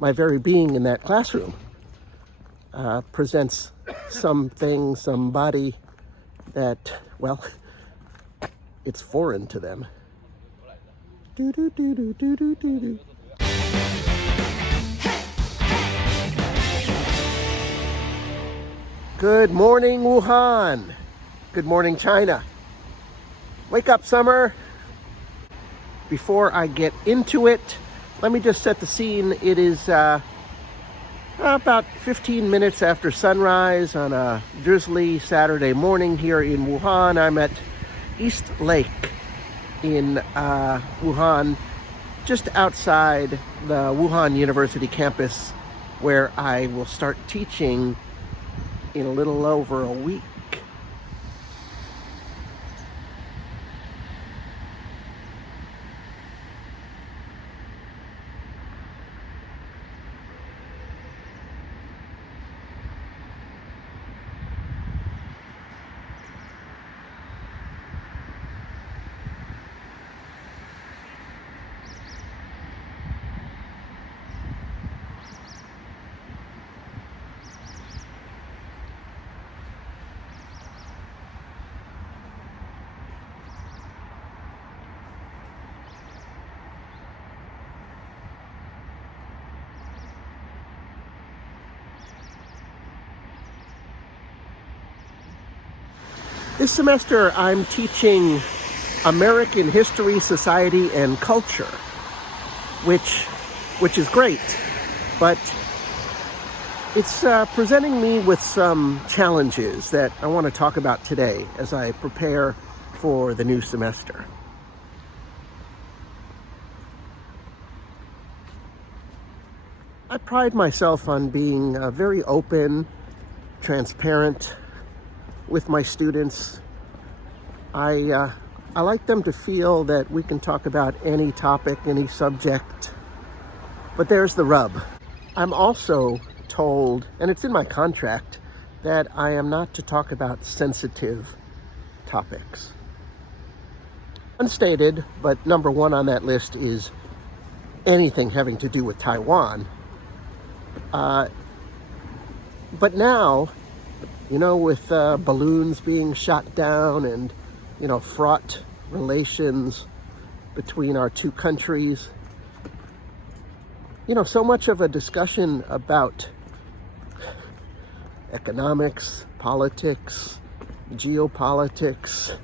my very being in that classroom presents something, somebody that, well, it's foreign to them. Do do do do do do do do. Good morning, Wuhan. Good morning, China. Wake up, summer. Before I get into it, let me just set the scene. It is about 15 minutes after sunrise on a drizzly Saturday morning here in Wuhan. I'm at East Lake in Wuhan, just outside the Wuhan University campus, where I will start teaching in a little over a week. This semester, I'm teaching American history, society, and culture, which is great, but it's presenting me with some challenges that I want to talk about today as I prepare for the new semester. I pride myself on being very open, transparent with my students. I like them to feel that we can talk about any topic, any subject, but there's the rub. I'm also told, and it's in my contract, that I am not to talk about sensitive topics. Unstated, but number one on that list is anything having to do with Taiwan. But now, with balloons being shot down and, fraught relations between our two countries, so much of a discussion about economics, politics, geopolitics.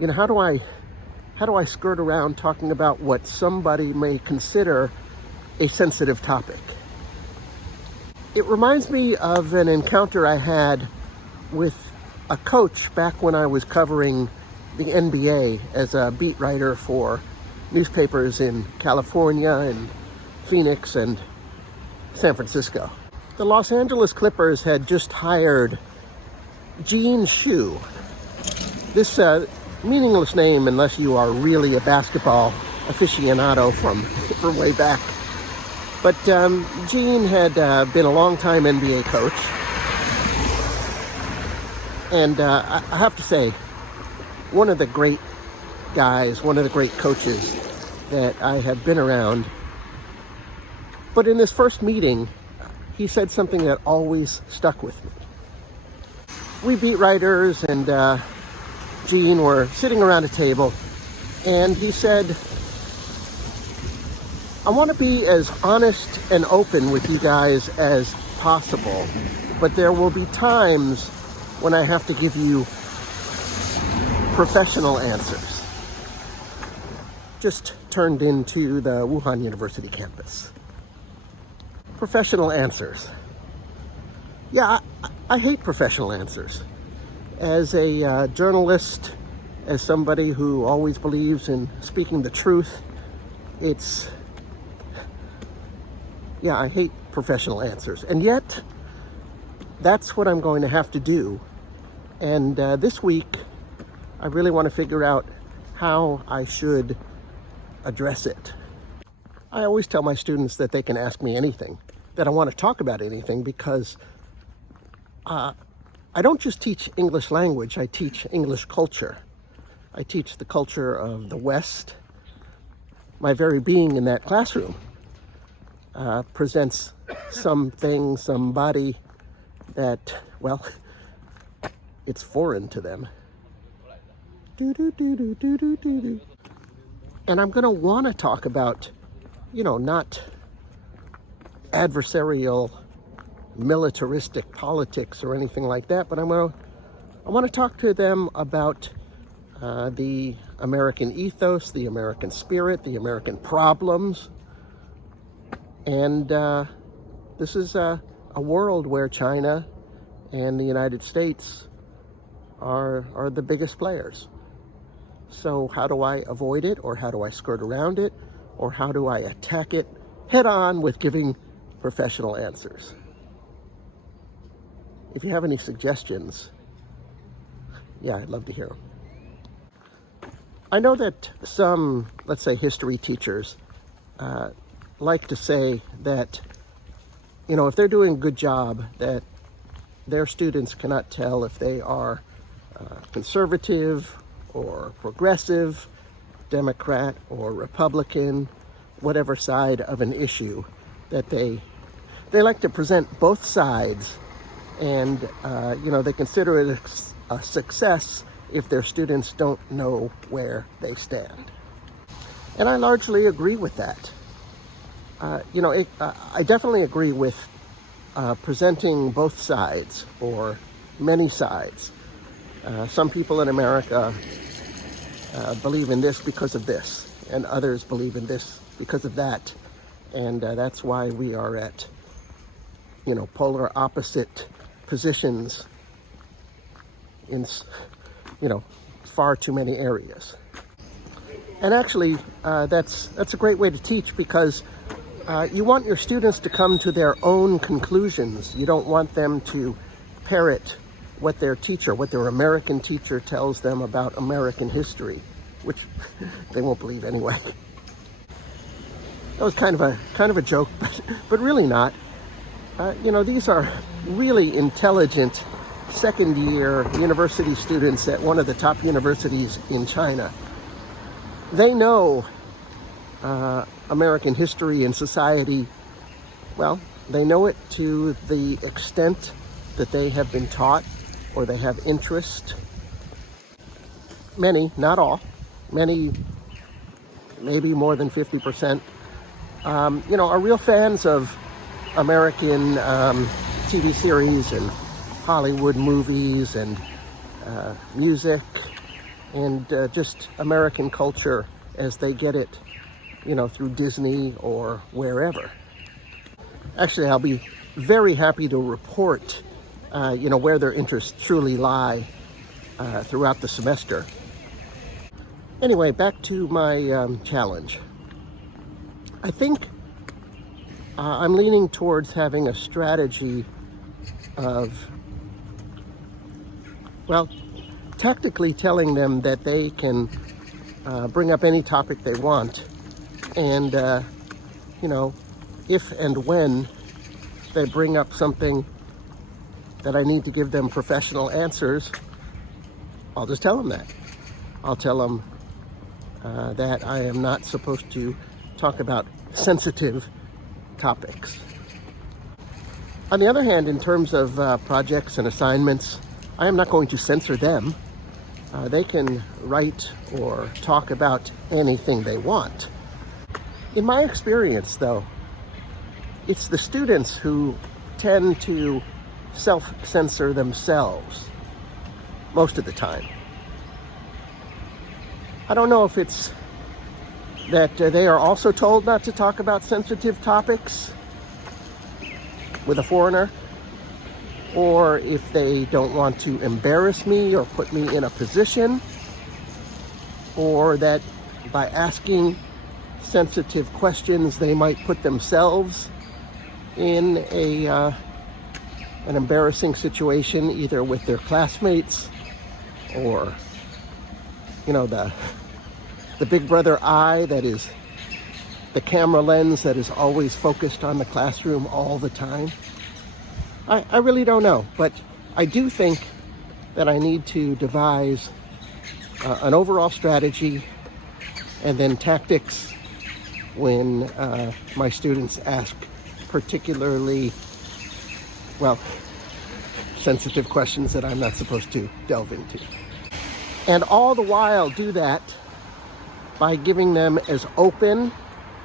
How do I skirt around talking about what somebody may consider a sensitive topic? It reminds me of an encounter I had with a coach back when I was covering the NBA as a beat writer for newspapers in California and Phoenix and San Francisco. The Los Angeles Clippers had just hired Gene Shu. This meaningless name unless you are really a basketball aficionado from way back. But Gene had been a long-time NBA coach. And I have to say, one of the great guys, one of the great coaches that I have been around. But in this first meeting, he said something that always stuck with me. We beat writers and Gene were sitting around a table, and he said, I want to be as honest and open with you guys as possible, but there will be times when I have to give you professional answers. Just turned into the Wuhan University campus. Professional answers. Yeah, I hate professional answers. As a journalist, as somebody who always believes in speaking the truth, I hate professional answers. And yet, that's what I'm going to have to do. And this week, I really want to figure out how I should address it. I always tell my students that they can ask me anything, that I want to talk about anything, because I don't just teach English language, I teach English culture. I teach the culture of the West. My very being in that classroom presents something, somebody that, well, it's foreign to them. And I'm going to want to talk about, not adversarial, militaristic politics or anything like that, but I want to talk to them about the American ethos, the American spirit, the American problems. And this is a world where China and the United States are the biggest players. So how do I avoid it, or how do I skirt around it, or how do I attack it head on with giving professional answers? If you have any suggestions, I'd love to hear them. I know that some, let's say, history teachers like to say that, if they're doing a good job, that their students cannot tell if they are conservative or progressive, Democrat or Republican, whatever side of an issue, that they like to present both sides, and they consider it a success if their students don't know where they stand. And I largely agree with that. I definitely agree with presenting both sides, or many sides. Some people in America believe in this because of this, and others believe in this because of that. And that's why we are at, polar opposite positions in, far too many areas. And actually, that's a great way to teach, because you want your students to come to their own conclusions. You don't want them to parrot what their American teacher tells them about American history, which they won't believe anyway. That was kind of a joke, but really not. These are really intelligent second-year university students at one of the top universities in China. They know American history and society. Well, they know it to the extent that they have been taught, or they have interest. Many, not all, many, maybe more than 50%, are real fans of American TV series and Hollywood movies and music, and just American culture as they get it, through Disney or wherever. Actually, I'll be very happy to report, where their interests truly lie throughout the semester. Anyway, back to my challenge. I think I'm leaning towards having a strategy of, tactically telling them that they can bring up any topic they want, and if and when they bring up something that I need to give them professional answers, I'll just tell them that. I'll tell them that I am not supposed to talk about sensitive topics. On the other hand, in terms of projects and assignments, I am not going to censor them. They can write or talk about anything they want. In my experience, though, it's the students who tend to self-censor themselves most of the time. I don't know if it's that they are also told not to talk about sensitive topics with a foreigner, or if they don't want to embarrass me or put me in a position, or that by asking sensitive questions they might put themselves in an embarrassing situation, either with their classmates or the big brother eye that is the camera lens that is always focused on the classroom all the time. I really don't know, but I do think that I need to devise an overall strategy, and then tactics when my students ask particularly, well, sensitive questions that I'm not supposed to delve into. And all the while do that by giving them as open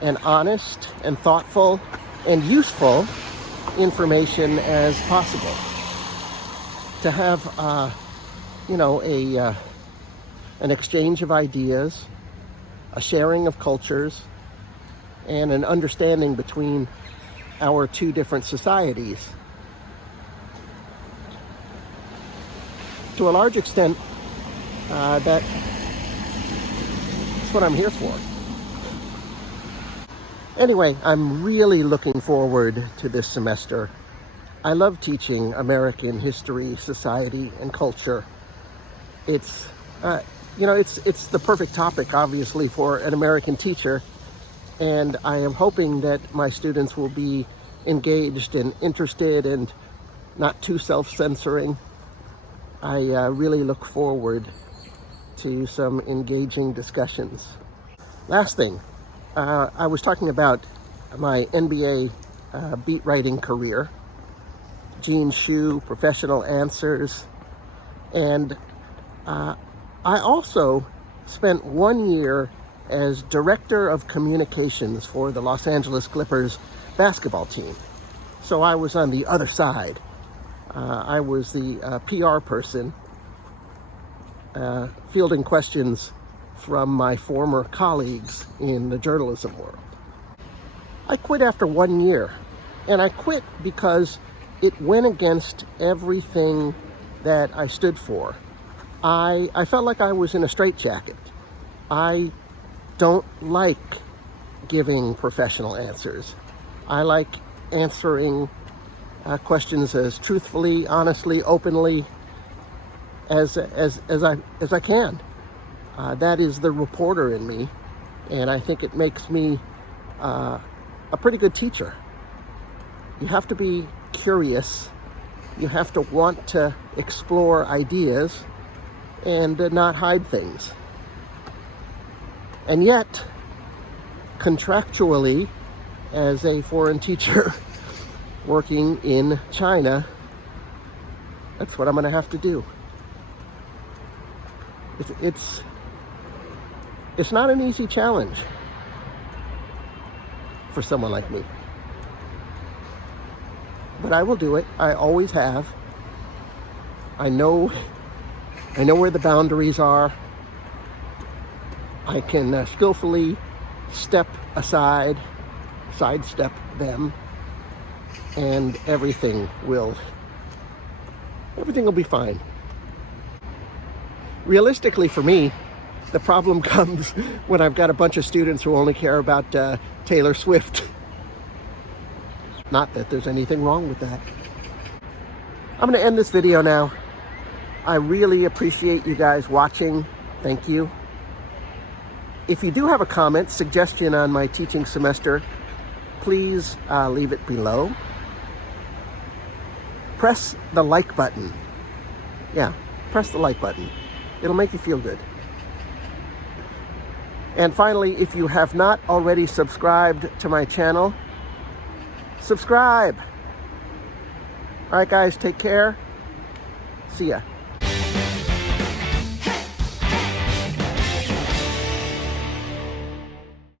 and honest and thoughtful and useful information as possible. To have, an exchange of ideas, a sharing of cultures, and an understanding between our two different societies. To a large extent, that's what I'm here for. Anyway, I'm really looking forward to this semester. I love teaching American history, society, and culture. It's the perfect topic, obviously, for an American teacher, and I am hoping that my students will be engaged and interested and not too self-censoring. I really look forward to some engaging discussions. Last thing, I was talking about my NBA beat writing career, Gene Shu, Professional Answers, and I also spent 1 year as Director of Communications for the Los Angeles Clippers basketball team. So I was on the other side. I was the PR person, fielding questions from my former colleagues in the journalism world. I quit after 1 year, and I quit because it went against everything that I stood for. I felt like I was in a straitjacket. I don't like giving professional answers. I like answering questions as truthfully, honestly, openly as I can. That is the reporter in me, and I think it makes me a pretty good teacher. You have to be curious. You have to want to explore ideas and not hide things. And yet, contractually, as a foreign teacher working in China, that's what I'm going to have to do. It's not an easy challenge for someone like me. But I will do it. I always have. I know where the boundaries are. I can skillfully step aside, sidestep them, and everything will be fine. Realistically, for me, the problem comes when I've got a bunch of students who only care about Taylor Swift. Not that there's anything wrong with that. I'm going to end this video now. I really appreciate you guys watching. Thank you. If you do have a comment, suggestion on my teaching semester, please leave it below. Press the like button. Yeah, press the like button. It'll make you feel good. And finally, if you have not already subscribed to my channel, subscribe. All right, guys, take care. See ya.